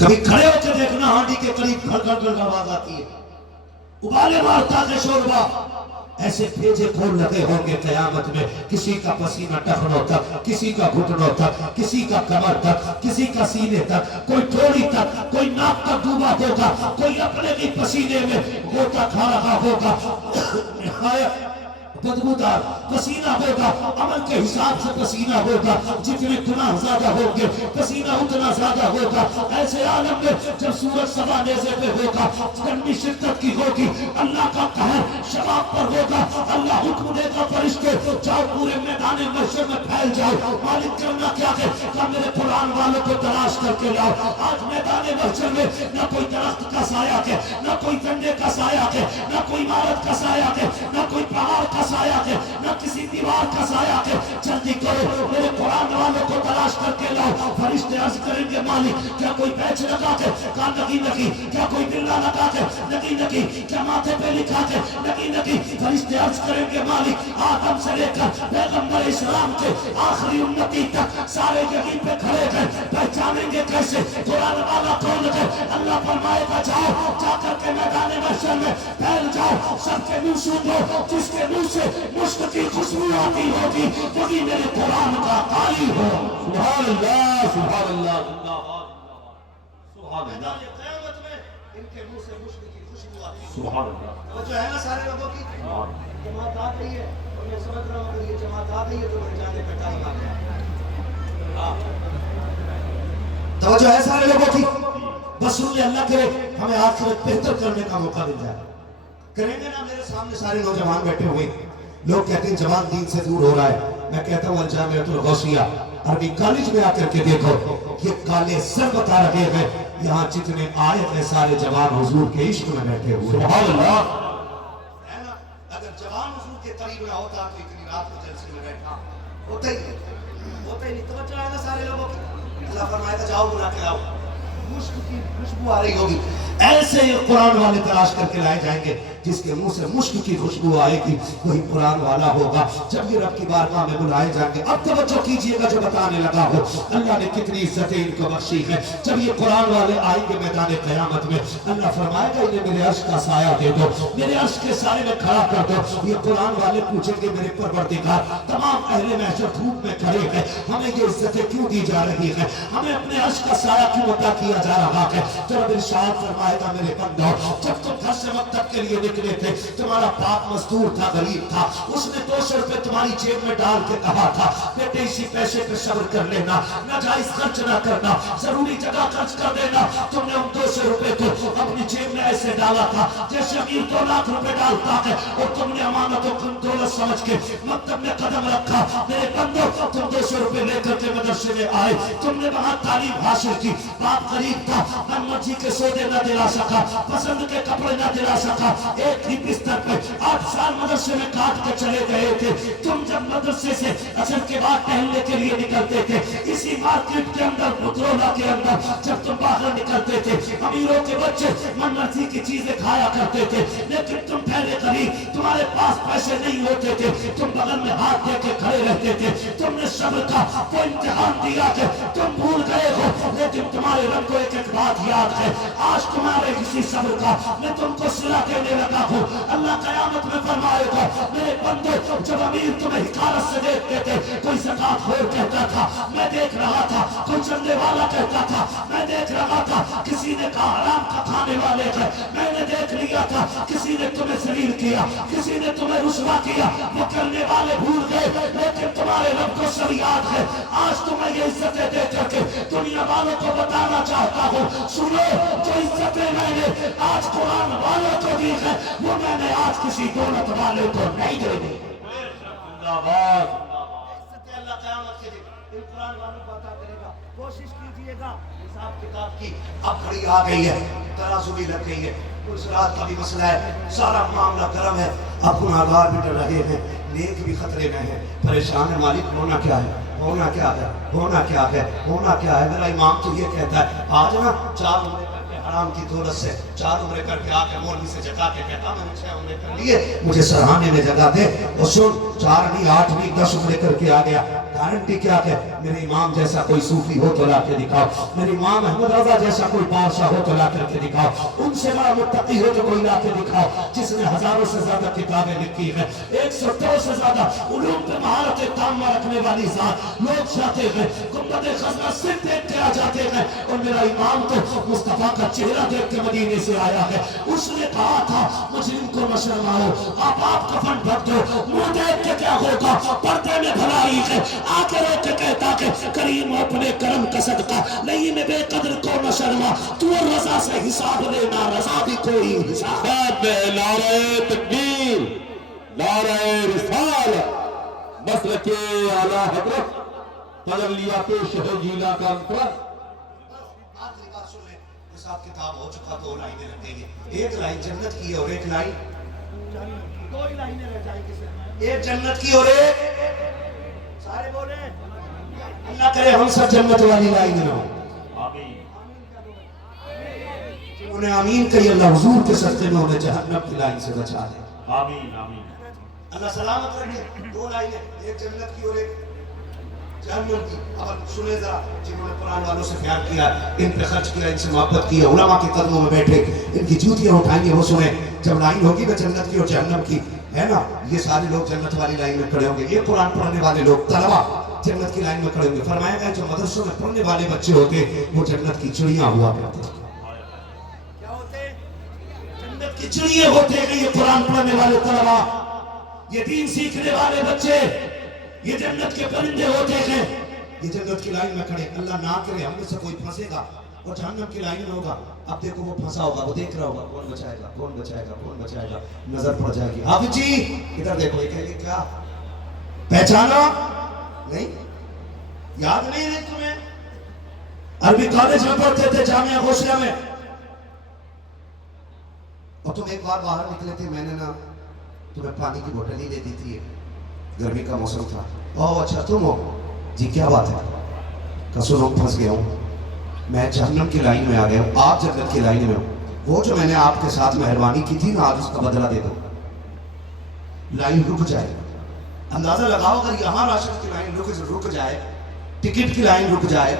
کبھی کھڑے ہو کے دیکھنا ہانڈی کے قریب گھر گھر گھر آواز آتی ہے، ابالے مارتا ہے شوربا، ایسے بھیجے کھول لگے ہوں گے قیامت میں، کسی کا پسینہ ٹخنوں تک، کسی کا گھٹنوں تک، کسی کا کمر تک، کسی کا سینے تک، کوئی تھوڑی تک، کوئی ناک تک ڈوبا ہوگا، کوئی اپنے بھی پسینے میں غوطہ کھا رہا ہوگا، نہایت بدبودار پسینہ ہوگا، عمل کے حساب سے پسینہ ہوگا، جتنے گناہ زیادہ ہوں گے پسینہ اتنا زیادہ ہوگا۔ ایسے عالم میں جب سورج سوا نیزے پہ ہوگا، گرمی شدت کی ہوگی، اللہ کا قہر شباب پر ہوگا، اللہ حکم دے گا فرشتے جاؤ پورے میدان محشر میں پھیل جاؤ، مالک کرنا کیا ہے کہ میرے قرآن والوں کو تلاش کر کے لاؤ۔ آج میدان محشر میں نہ کوئی درخت کا سایہ ہے، نہ کوئی ڈنڈے کا سایہ ہے، نہ کوئی عمارت کا سایہ ہے، نہ کوئی پہاڑ کا سایہ ہے، نہ کسی دیوار کا سایہ ہے۔ جلدی کرو میرے قرآن والوں کو تلاش کر کے لاؤ۔ فرشتے عرض کریں گے مالک کیا کوئی بیچ لگا کے؟ کہا نہیں، کیا کوئی بلا لگا کے؟ نہیں، کیا ماتھے پہ لکھا کے؟ نہیں۔ فرشتے عرض کریں گے مالک آدم سے لے کر پیغمبر اسلام کے آخری امتی تک سارے یقین پہ کھڑے ہیں، پہچانیں گے کیسے قرآن والا کون ہے؟ اللہ فرمائے گا جاؤ، جا کر کے میدان محشر میں پھیل جاؤ، سب کے منہ سونگو، جس کے منہ سے مشک کی خوشبو آتی ہوگی وہی میرے قرآن کا قاری ہو۔ سبحان اللہ، سبحان اللہ، سبحان اللہ، قیامت میں ان کے منہ سے مشک کی خوشبو آتی ہے۔ سبحان اللہ، توجہ ہے نا سارے لوگوں کی؟ جماعت آ گئی ہے اور میں سمجھ رہا ہوں کہ یہ جماعت آ گئی ہے تو میرے جانے کا ٹائم آ گیا۔ توجہ ہے سارے لوگوں کی؟ بس یہ اللہ کرے ہمیں آخرت بہتر کرنے کا موقع مل جائے۔ کریں گے نا؟ میرے سامنے سارے نوجوان بیٹھے ہوئے، لوگ کہتے ہیں جوان دین سے دور ہو رہا ہے، میں کہتا ہوں الجامعۃ الغوثیہ عربی کالج میں آ کر کے دیکھو، یہ کالے سر بتا رہے ہیں یہاں جتنے آئے ہیں سارے جوان حضور کے عشق میں بیٹھے ہوئے۔ سبحان اللہ، ہے نا؟ اگر جوان حضور کے قریب نہ ہوتا تو اتنی رات کو جلسے میں بیٹھا ہوتا ہی نہیں۔ توجہ ہے نا سارے لوگوں کی؟ اللہ فرمائے گا جاؤ بلا کے لاؤ، مشک کی خوشبو آ رہی ہوگی۔ ایسے ہی قرآن والے تلاش کر کے لائے جائیں گے، جس کے منہ سے مشک کی خوشبو آئے گی وہی قرآن والا ہوگا۔ جب یہ رب کی بارگاہ میں بلائے جائیں گے، اب توجہ کیجئے گا جو بتانے لگا ہو، اللہ نے کتنی عزتیں ان کو بخشی ہے۔ جب یہ قرآن والے آئیں گے میدان قیامت میں، اللہ فرمائے گا انہیں میرے عرش کا سایہ دے دو، میرے عرش کے سائے میں کھڑا کر دو۔ یہ قرآن والے پوچھیں گے میرے پروردگار تمام اہل محشر دھوپ میں کھڑے ہیں، ہمیں یہ عزتیں کیوں دی جا رہی ہیں، ہمیں اپنے عرش کا سایہ کیوں عطا کیا جا رہا ہے؟ تو رب ارشاد فرمائے گا میرے بندو جب تم گھر سے مکتب کے لیے نکلے تھے، تمہارا باپ مزدور تھا، غریب تھا، اس نے 200 روپے تمہاری جیب میں ڈال کے کہا تھا بیٹے اسی پیسے پہ صبر کر لینا، ناجائز خرچ نہ کرنا، ضروری جگہ خرچ کر دینا۔ تم نے ان 200 روپے کو اپنی جیب میں ایسے ڈالا تھا جیسے امیر 2 لاکھ روپے ڈالتا ہے، اور تم نے امانت و دولت سمجھ کے مکتب میں قدم رکھا۔ میرے بندو تم 200 روپے لے کر کے مدرسے میں آئے، تم نے وہاں تعلیم حاصل کی، باپ غریب تھا، مرضی کے سودے نہ دلا سکا، پسند کے کپڑے نہ دلا سکا، ایک ہی بستر پہ 8 سال مدرسے میں کاٹ کے چلے گئے تھے۔ تم جب مدرسے سے اثر کے بعد ٹہلنے کے لیے نکلتے تھے، اسی مارکیٹ کے اندر پترولا کے اندر جب تم باہر نکلتے تھے، امیروں کے بچے من مرضی کی چیزیں کھایا کرتے تھے، لیکن تم پہلے غریب، تمہارے پاس پیسے نہیں ہوتے تھے، تم بغل میں ہاتھ دے کے کھڑے رہتے تھے۔ تم نے صبر کا وہ امتحان دیا کہ تم بھول گئے ہو، لیکن تمہارے رب کو ایک بات یاد ہے، آج تمہارے کسی صبر کا میں تم کو صلہ دینے لگا ہوں۔ اللہ قیامت میں فرمائے گا میرے بندے جب امیر تمہیں حقارت سے دیکھتے تھے، کوئی زکات خور کہتا تھا میں دیکھ رہا تھا، کوئی چندے والا کہتا تھا میں دیکھ رہا تھا، کسی نے کہا حرام کا کھانے والے ہیں میں نے دیکھ لیا تھا، کسی نے تمہیں ذلیل کیا، کسی نے تمہیں رسوا کیا، وہ کرنے والے بھول گئے، لیکن تمہارے رب کو سب یاد ہے۔ آج تمہیں یہ عزتیں دے کر کے دنیا والوں کو بتانا چاہتا ہوں، سنو جو عزتیں میں نے آج قرآن والوں کو دی ہے وہ میں نے آج کسی دولت والے کو نہیں دے دی۔ عزتیں اللہ قیامت کے دن ان قرآن والوں کو عطا کرے گا۔ کوشش کیجئے گا حساب کتاب کی اب گھڑی آ گئی ہے، ترازو بھی لگ گئی ہے، رات کا بھی مسئلہ ہے، سارا معاملہ گرم ہے، اب گناہگار بھی ڈر رہے ہیں، نیک بھی خطرے میں ہے، پریشان ہے مالک ہونا کیا ہے، ہونا کیا ہے، ہونا کیا ہے، ہونا کیا ہے۔ میرا امام تو یہ کہتا ہے آج نا 4 عمرے کر کے حرام کی دولت سے 4 عمرے کر کے آ کے مولوی سے جگا کے کہتا میں نے 6 عمرے کر لیے، مجھے سرحانے میں جگہ دے، اور سن 4 نہیں 8 نہیں 10 عمرے کر کے آ گیا، گارنٹی کیا کہ میرے امام جیسا کوئی صوفی ہو تو لا کے دکھاؤ، میرے امام احمد رضا جیسا کوئی بادشاہ ہو تو لا کر کے دکھاؤ، ان سے بڑا متقی ہو تو کوئی لا کے دکھاؤ جس نے ہزاروں سے زیادہ کتابیں لکھی ہیں، 102 سے زیادہ علوم پہ مہارت تامہ رکھنے والی ذات، لوگ جاتے ہیں گنبد خزرہ سے دیکھ کے آ جاتے ہیں، اور میرا امام تو مصطفیٰ کا چہرہ دیکھ کے مدینے سے آیا ہے، اس نے کہا تھا مجرم کو نہ شرماؤ، آپ کفن ڈھک دو، منہ دیکھ کے کیا ہوگا، پردے میں بھلائی ہے، آ کے رو کے کہتا کہ کریم اپنے کرم کا صدقہ نہیں میں بے قدر کو نہ شرما، تو رضا سے حساب لینا، رضا بھی کوئی حساب۔ نعرہ تکبیر، نعرہ رسالت، مسلک اعلیٰ حضرت تجلیات شہ جیلہ کا انفراد۔ آخری بات سن لیں، حساب کتاب ہو چکا، 2 لائنیں رکھیں گے، ایک لائن جنت کی ہے اور ایک لائن، 2 ہی لائنیں رہ جائیں گے، ایک جنت کی اور ایک، سارے بولیں اللہ کرے ہم سب جنت والی لائن نہ ہو۔ جنہوں نے آمین کہی اللہ حضور کے صدقے میں انہیں جہنم کی لائن سے بچا دے، آمین آمین۔ اللہ سلامت رکھے۔ 2 لائنیں، ایک جنت کی اور ایک جہنم کی۔ اب سنیں ذرا، جنہوں نے قرآن والوں سے پیار کیا، ان پہ خرچ کیا، ان سے محبت کی، علماء کے قدموں میں بیٹھے، ان کی جوتیاں اٹھائیں گے، وہ سنیں جب لائن ہوگی نا جنت کی اور جہنم کی، ہے نا، یہ سارے لوگ جنت والی لائن میں کھڑے ہوں گے، یہ قرآن پڑھنے والے لوگ طلبہ جنت کی لائن میں کھڑے ہوں گے۔ فرمایا گیا جو مدرسوں میں پڑھنے والے بچے ہوتے وہ جنت کی چڑیاں ہوا کرتے، کیا ہوتے؟ جنت کی چڑیاں ہوتے ہیں۔ یہ قرآن پڑھنے والے طلبہ، یہ دین سیکھنے والے بچے، یہ جنت کے پرندے ہوتے ہیں، یہ جنت کی لائن میں کھڑے۔ اللہ نہ کرے ہم میں سے کوئی پھنسے گا اور جہنم کی لائن میں ہوگا، اب دیکھو وہ پھنسا ہوگا، وہ دیکھ رہا ہوگا کون بچائے گا، کون بچائے گا، کون بچائے گا، نظر پڑ جائے گی، حافظ جی ادھر دیکھو، یہ کہے گی کیا پہچانا نہیں، یاد نہیں ہے تمہیں؟ عربی کالج میں پڑھتے تھے، جامعہ غوثیہ میں، اور تم ایک بار باہر نکلے تھے، میں نے نا تمہیں پانی کی بوتل ہی دے دی تھی، گرمی کا موسم تھا، اوہ اچھا تم ہو جی، کیا بات ہے، کسو لوگ پھنس گیا ہوں، میں جہنم کی لائن میں آ گیا ہوں، آپ جنت کی لائن میں ہوں، وہ جو میں نے آپ کے ساتھ مہربانی کی تھی نا آج اس کا بدلہ دے دو، لائن رک جائے، اندازہ لگاؤ اگر یہاں راشن کی لائن رک جائے، ٹکٹ کی لائن رک جائے،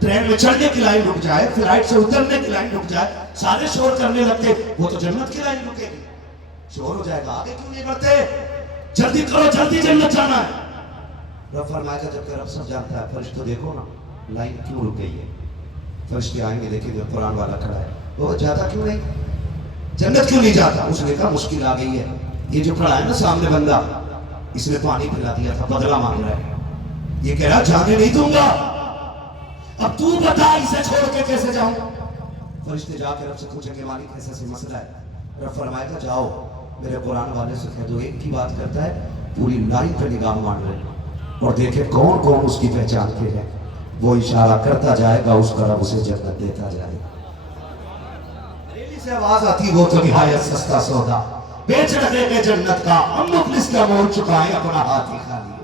ٹرین میں چڑھنے کی لائن رک جائے، فلائٹ سے اترنے کی لائن رک جائے، سارے شور کرنے لگتے، وہ تو جنت کی لائن رکے گی، شور ہو جائے گا، آگے کیوں نہیں بڑھتے، جلدی کرو جلدی جنت جانا ہے۔ رب فرمائے گا جب کہ رب سب جانتا ہے، فرشتوں دیکھو نا لائن کیوں رک گئی ہے، فرشتے آئیں گے دیکھیں گے قرآن والا کھڑا ہے، وہ جاتا کیوں نہیں، جنت کیوں نہیں جاتا، اس نے کہا مشکل آ گئی ہے، یہ جو کھڑا ہے نا سامنے بندہ، اس نے پانی پلا دیا تھا، بدلہ مانگ رہا ہے، یہ کہہ رہا جانے نہیں دوں گا، اب تو بتا اسے چھوڑ کے کیسے جاؤں، فرشتے جا کے رب سے پوچھیں گے مالک ایسا سے مسئلہ ہے، رب فرمائے گا جاؤ میرے قرآن والے سے کہہ دو ایک کی بات کرتا ہے، پوری لائن پہ نگاہ مان رہے اور دیکھے کون کون اس کی پہچان کے ہیں، وہ اشارہ کرتا جائے گا، اس کا رب اسے جنت دیتا جائے گا۔ ریلی سے آواز آتی وہ تو نہایت سستا سودا، بیچ رہے گے جنت کا، ہم مفلس کا مول چکائیں اپنا ہاتھ ہی خالی ہے۔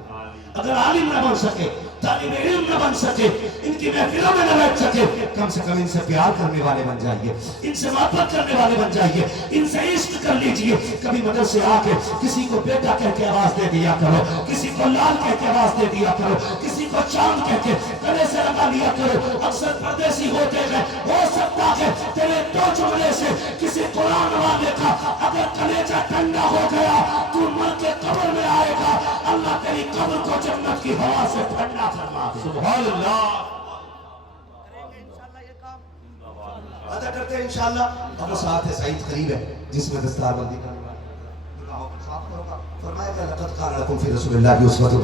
اگر عالم نہ بن سکے، طالب علم نہ بن سکے، ان کی محفلوں میں نہ بیٹھ سکے، کم سے کم ان سے پیار کرنے والے بن جائیے، ان سے محبت کرنے والے بن جائیے، ان سے عشق کر لیجئے۔ کبھی مدرسے آ کے کسی کو بیٹا کہہ کے آواز دے دیا کرو، کسی کو لال کہہ کے آواز دے دیا کرو، کسی کو چاند کہہ کے گلے سے لگا لیا کرو۔ اکثر پردیسی ہوتے ہیں، ہو سکتا ہے تیرے 2 جملے سے کسی قرآن والے کا اگر کلیجہ ٹھنڈا ہو گیا تو مر کے قبر میں آئے گا، اللہ تیری قبر کو جنت کی ہوا سے ٹھنڈا فرما دے۔ سبحان اللہ۔ کریں گے انشاءاللہ یہ کام، ادا کرتے ہیں انشاءاللہ۔ اب وہ ساتھ ہے سعید قریب ہے جس میں دستار بندی کرنے والا نکاحوں کا خواب ہوگا، فرمایا کہ لقد کان لکم فی رسول اللہ اسوۃ